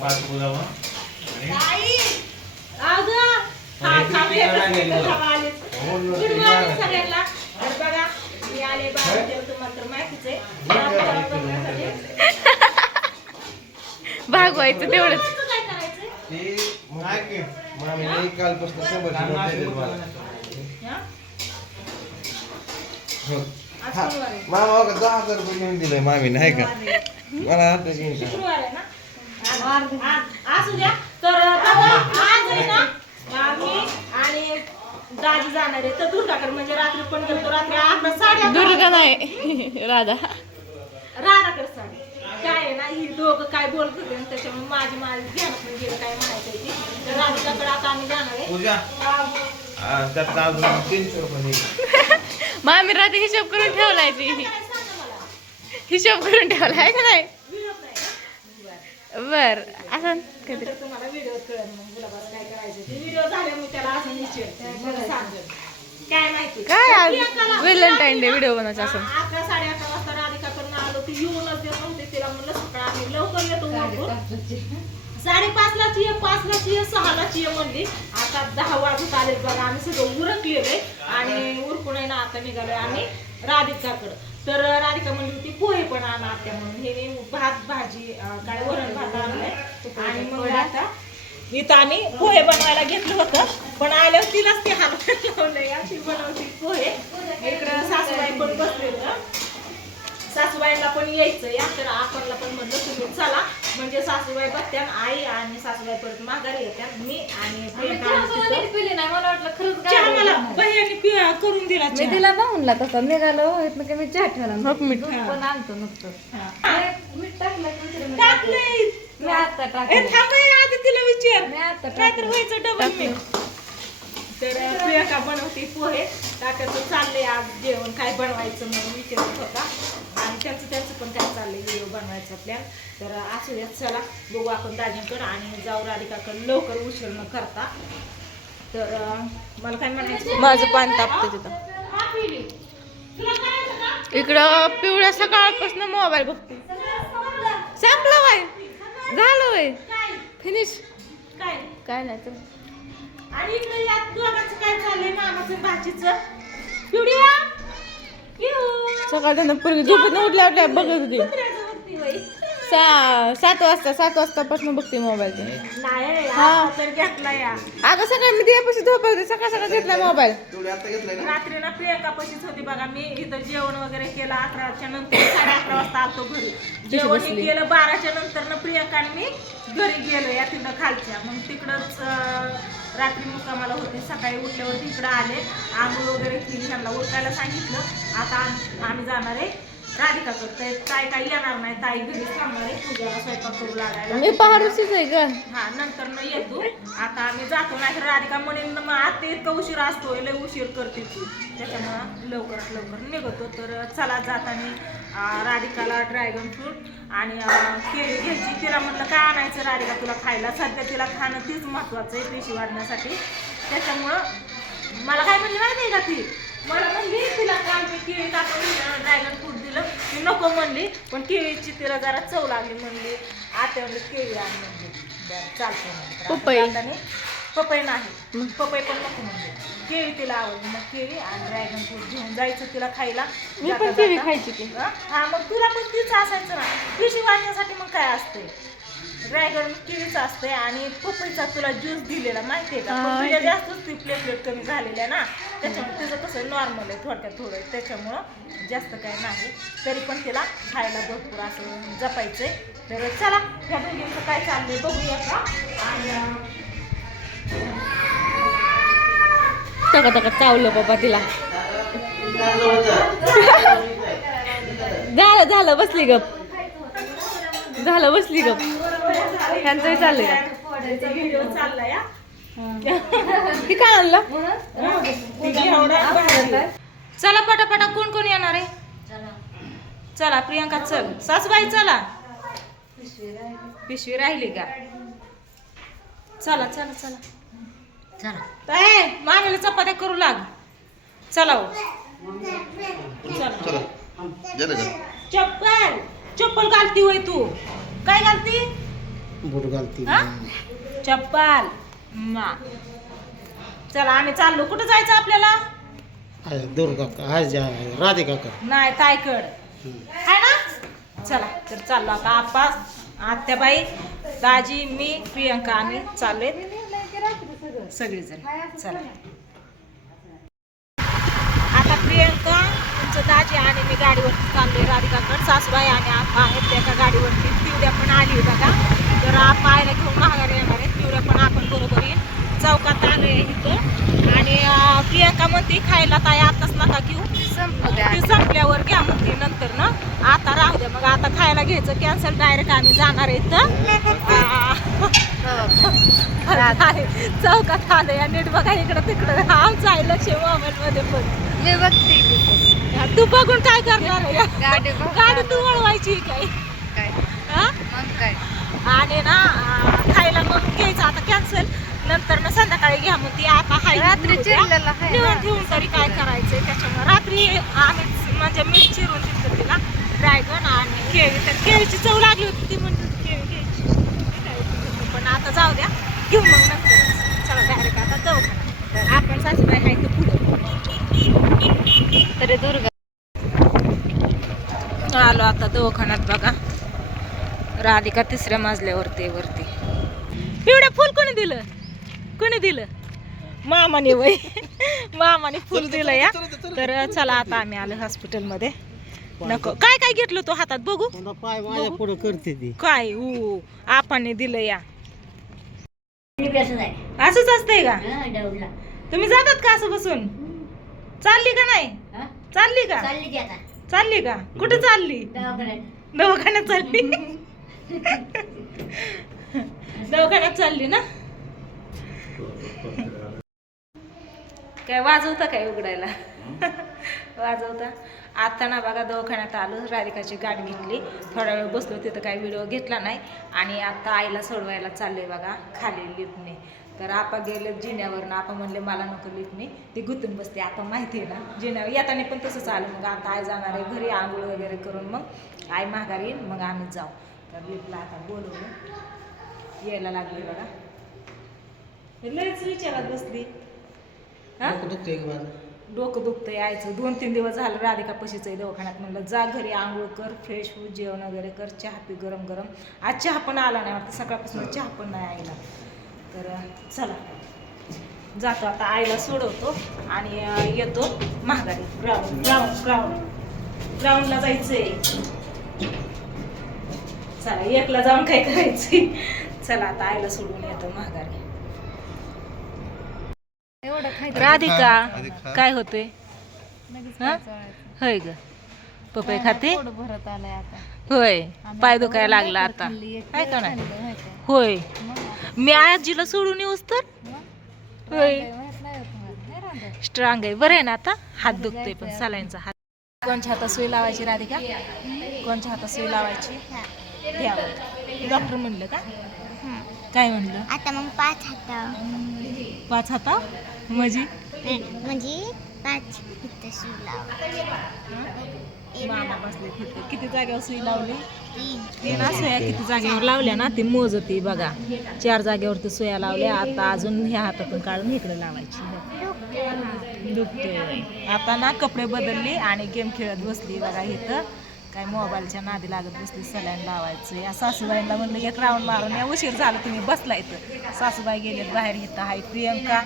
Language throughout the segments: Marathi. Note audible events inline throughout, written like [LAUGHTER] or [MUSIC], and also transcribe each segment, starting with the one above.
पाच आई! अगं! हा, बघण्यासाठी. भागवायचं तेवढंच? ते मामीने कालपासून हा? हो. हा. मामा दहा हजार रुपये घेऊन दिले मामीने आहे का. मला आता असू द्या. तर आज आहे ना आम्ही आणि दाजी जाणार आहे तर दुर्गाकडे म्हणजे रात्री पण गेलो रात्री अकरा साडे दुर्गा नाही राधा. राधाकडे साडी. काय आहे ना ही दोघं काय बोलत होते आणि त्याच्यामुळे माझी माझी ध्यानात नाही गेलं काय म्हणायचं आहे ते. तर राधिकाकडे आता आम्ही जाणार आहे. पूजा. आ, आ, त्यात अजून तीनशे रुपये निघाले. मामी राधा हिशोब करून ठेवलाय ती. हिशोब करून ठेवलाय का नाही? ना? बरं. असं तुम्हाला व्हिडिओ कळेल मग गुलाबाला काय करायचं ते व्हिडिओ झाले मी त्याला असं विचारते मग सांगेल. काय माहिती? काय आज व्हॅलेंटाईन डे व्हिडिओ बनवायचा असं अकरा साडे अकरा वाजता राधिकाकडनं आलो ती येऊनच देत नव्हते तिला म्हणलं सकाळ आम्ही लवकर येतो म्हणून साडेपाचलाच ये. पाचलाच ये सहालाच ये म्हणली. आता दहा वाजत आले बघा आम्ही सगळं उरकलेलं आणि उरकून आहे ना आता निघालोय आम्ही राधिकाकडं. तर राधिका म्हणली होती पोहे पण आणा आत्या म्हणून. हे मी भात भाजी काय वरण भात आणलाय. आणि मग आता इथं आम्ही पोहे बनवायला घेतलं होतं. पण आल्यावर तिलाच ते हात लावलंय. अशी बनवती पोहे. इकडं सासूबाई पण बसलेलं सासूबाईला पण यायचं या तर आपणला पण म्हणलं तुम्ही चला. म्हणजे सासूबाई बघत्या आई आणि सासूबाई परत माघारी येत्या. मी आणि. मला वाटलं खरंच चहा मला भैयाने पिया करून दिला मी चहा. तिला पाहूनला तसा. निघालो इथनं की मी चहा ठेवला मग मीठ. दूध पण आणतो नुसतं. मीठ टाकलं की विचार मी टाकलंय. मी आता ए, टाकलं थांब आधी तिला विचार. मी आता नाहीतर टाकलं व्हायचं डबल मी तर प्रियंका बनवते पोहे. तात्याचं चाललंय आज जेवण. काय बनवायचं म्हणून विचारत होता. पण काय चाललंय व्हिडिओ बनवायचा प्लॅन तर असू द्या चला बघू आपण दाजींकडं आणि जाऊ राधिकाकडं. लवकर उशीर न करता. तर मला काय म्हणायचं? माझं पान तापतं तिथं? इकडं पिवळ्या सकाळपासून मोबाईल बघते. संपलं वय झालं वय काय फिनिश काय? काय नाही तर. आणि इकडे या दोघांचं काय चाललंय? मामाचं भाजीचं पिवड्या पिऊ. सकाळ त्यांना पूर्वी झोपेत उठल्या उठल्या बघत होती. सा सात वाजता सात वाजतापासून बघते मोबाईल हा. आता तर घेतला या अगं सकाळी मी दिवपाशी झोपत होते सकाळ सकाळ घेतला मोबाईल रात्री ना प्रियंका पशीच होती बघा मी इथं जेवण वगैरे केलं अकराच्या नंतर साडे अकरा वाजता आलतो घरी जेवण हे. केलं बाराच्या नंतर ना प्रियंका आणि मी घरी गेलो या तिथं खालच्या मग तिकडंच रात्री मुक्कामाला होते सकाळी उठल्यावर तिकडं आले आंघोळ वगैरे केली त्यांना उठायला सांगितलं. आता आम- आम्ही जाणार आहे राधिका करतोय ताई काही येणार नाही ताई घरी थांबणार आहे पूजाला स्वयंपाक करू लागायला. मी आहे ग. हा नंतर न येतो. आता आम्ही जातो नाही राधिका म्हणेन मग आता इतका उशीर असतो लय उशीर करते ती. त्याच्यामुळं लवकरात लवकर निघतो. तर चला जाताना राधिकाला ड्रॅगन फ्रूट आणि केळी घ्यायची. तिला म्हटलं काय आणायचं राधिका तुला खायला? सध्या तिला खाणं तीच महत्वाचं आहे पेशी वाढण्यासाठी. त्याच्यामुळं मला काय म्हणली माहिती आहे का ती? मला म्हणली तिला काल मी केळी टाकून ड्रॅगन फ्रूट दिलं. मी नको म्हणली पण केळीची तिला जरा चव लागली म्हणली. आता म्हणली केळी आण म्हणली. बरं चालतं पपई. पपई नाही. पपई पण नको म्हणली. केळी तिला आवडली. मग केळी आणि ड्रॅगन फ्रूट घेऊन जायचं तिला खायला. मी पण केळी. खायची की. हा मग तुला पण तीच असायचं ना. पिशी वाढण्यासाठी मग काय असते ड्रॅगन केळीच असते आणि पपईचा तुला ज्यूस दिलेला माहितीये का? पण तुझ्या. जास्तच ती प्लेटलेट कमी झालेल्या ना. त्याच्यामुळे तिचं कसं नॉर्मल आहे थोडक्यात थोडं. त्याच्यामुळं जास्त काय नाही. तरी पण तिला खायला भरपूर असं जपायचंय. तर चला ह्या दोघींचं काय चाललंय बघूया का? आणि टका टका चावलं बाबा तिला. झालं झालं बसली गप. झालं बसली गप. ह्यांचंही चाललंय का? काय आणलं? चला पटापटा कोण कोण येणार आहे? चला प्रियांका चल. सासूबाई चला. पिशवी राहिली का? चला चला चला. चला. मामीला चपात्या करू लाग. चला हो. चला. चला का चप्पल. चप्पल घालती होय तू. काय घालती? बूट घालते. हा? चप्पल. मा. चला आम्ही चाललो. कुठं जायचं आपल्याला? आहे दुर्गा का? आहे जा राधिका का नाही तायकड आहे ना? चला तर चाललो आता. आप्पा आत्याबाई दाजी मी प्रियंका आम्ही चाललोय. सगळेजण. चला. आता प्रियंका तुमचं दाजी आणि मी गाडीवरती चाललोय राधिकाकडे. सासूबाई आणि आप्पा आहेत त्या एका गाडीवरती. तिवड्या पण आली होता का तर आप्पा आयला घेऊन माघारी येणार आहेत. तिवड्या पण आपण बरोबर येईल. चौकात आलोय इथं. आणि प्रियंका म्हणते खायला ताई आताच नका घेऊ. ती संपल्यावर घ्या म्हणते नंतर ना. आता राहू द्या. मग आता खायला घ्यायचं. कॅन्सल डायरेक्ट आम्ही जाणार आहे इथं. चौकात आलं या नीट बघा इकडं तिकडं. आमचं आहे लक्ष मोबाईल मध्ये पण. मी बघते तू बघून काय करणार? गाडी. गाडी तू वळवायची काय? काय? हा? आणि ना खायला मग घ्यायचं. आता कॅन्सल नंतर ना संध्याकाळी घ्या म्हणते आता हाय रात्री. चिरलेलं ठेवून ना. ठेवून तरी काय करायचंय त्याच्यामुळे. रात्री आम्ही म्हणजे मीठ चिरून दिलं तिला ड्रॅगन आणि केळी. तर केळीची चव लागली होती ती म्हणते होती केळी घ्यायची. पण आता जाऊ द्या. घेऊ मग नंतर. चला डायरेक्ट आता जाऊ आपण सासूबाई आहे तर पुढं. तरी दुर्गा. आलो आता दवाखान्यात बघा. राधिका तिसऱ्या मजल्यावरती वरती. पिवड्या फुल कोणी दिलं? कोणी दिलं? मामाने वय. मामाने फुल दिलं या. तर चला आता आम्ही आलो हॉस्पिटलमध्ये. नको. काय काय घेतलं तो हातात? बघू. कोणा पाय माझ्या पुढे करते ती. काय ऊ आपाने दिलं या. असंच असतंय का? तुम्ही जातात का असं बसून? चालली का नाही? चालली का? चालली का कुठं चालली? दवाखान्यात चालली. [LAUGHS] दवाखान्यात चालली ना? काय वाजवता काय उघडायला? वाजवता? आता ना बघा दवाखान्यात आलो राधिकाची गाठ घेतली. थोडा वेळ बसलो तिथं काही व्हिडिओ घेतला नाही. आणि आता आईला सोडवायला चाललोय बघा खाली लिफ्टने. तर आपा गेले जिन्यावरनं. आपण म्हणले मला नको लिफ्टने ती गुतून बसते. आपण माहिती आहे ना जिन्यावर येताना पण तसंच आलं. मग आता आई जाणार आहे घरी आंघोळ वगैरे करून मग आई माघारी येईल मग आम्ही जाऊ. तर लिफ्टला आता बोलवलं. यायला लागले बघा. लयच विचारात बसली. हा? दुखते का माझं? डोकं दुखतं यायचं दोन तीन दिवस झालं राधिका पशीचं आहे दवाखान्यात. म्हणलं जा घरी आंघोळ कर फ्रेश हो जेवण वगैरे कर चहा पी गरम गरम. आज चहा पण आला नाही वाटतं सकाळपासून चहा पण नाही आईला. तर चला. जातो आता आईला सोडवतो आणि अं, येतो महागारी. Ground ground ground. ग्राउंडला जायचंय. चला एकला जाऊन काय करायचंय? [LAUGHS] चला आता आईला सोडून येतो महागारी. राधिका काय होते हा? होय ग. पपई खाते? होय. पाय दुखायला लागला आता. आहे का नाही. होय मी आजीला सोडून येऊस तर? होय. स्ट्रॉंग आहे. बरं आहे ना आता? हात दुखतोय पण सलाईंचा हात. कोणच्या हातात सुई लावायची राधिका? कोणच्या हातात सुई लावायची? डॉक्टर म्हणलं का? काय म्हणलं? आता मग पाच हाता पाच हाता म्हणजे? म्हणजे पाच इथं सुई तिथे किती जागेवर सुई लावली? तीन. तीन सुया किती जागेवर लावल्या ना ती मोजती बघा. चार जागेवरती सुया लावल्या आता अजून ह्या हातातून काढून इकडे लावायची. दुखते आता ना कपडे बदलली आणि गेम खेळत बसली बघा इथं. काय मोबाईलच्या नादी लागत बसली सलाईन लावायचं या सासूबाईंना म्हणलं एक राऊंड मारून या उशीर झाला तुम्ही बसला इथं. सासूबाई गेलेत बाहेर इथं आहे प्रियंका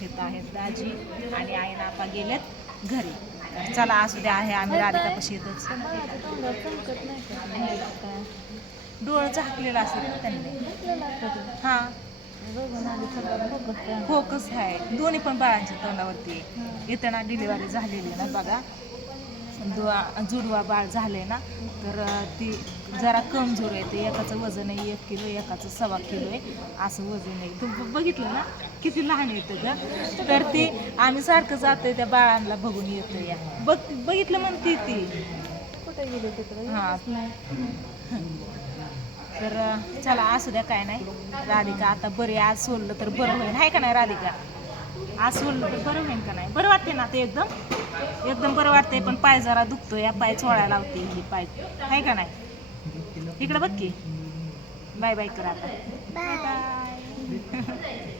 इथं आहेत दाजी आणि आई नापा गेलेत घरी. तर चला असू द्या आहे आम्ही राधिकापाशी येतोच डोळं झाकलेलं असेल त्यांनी. हां. हा फोकस आहे. दोन्ही पण बाळांच्या तोंडावरती. इथं ना डिलिव्हरी झालेली ना बघा. दुआ जुडवा बाळ झाले ना तर ती जरा कमजोर आहे ते एकाचं वजन आहे एक किलो एकाचं सव्वा किलो आहे असं वजन आहे. तुम्ही बघितलं ना किती लहान येतं ग. तर ती आम्ही सारखं जातोय त्या बाळांना बघून येतो या बघ बघितलं म्हणते ती. कुठे गेले तिकडे हा. तर चला असू द्या काय नाही. राधिका आता बरी आज सोडलं तर बरं होईल. आहे का नाही राधिका? आज सोडलं तर बरं होईल का नाही? बरं वाटते ना ते एकदम? एकदम बरं वाटतंय पण पाय जरा दुखतोय. या पाय चोळायला लावते ही पाय. आहे का नाही? इकडं बघ की. बाय बाय कर आता. Bye bye. [LAUGHS]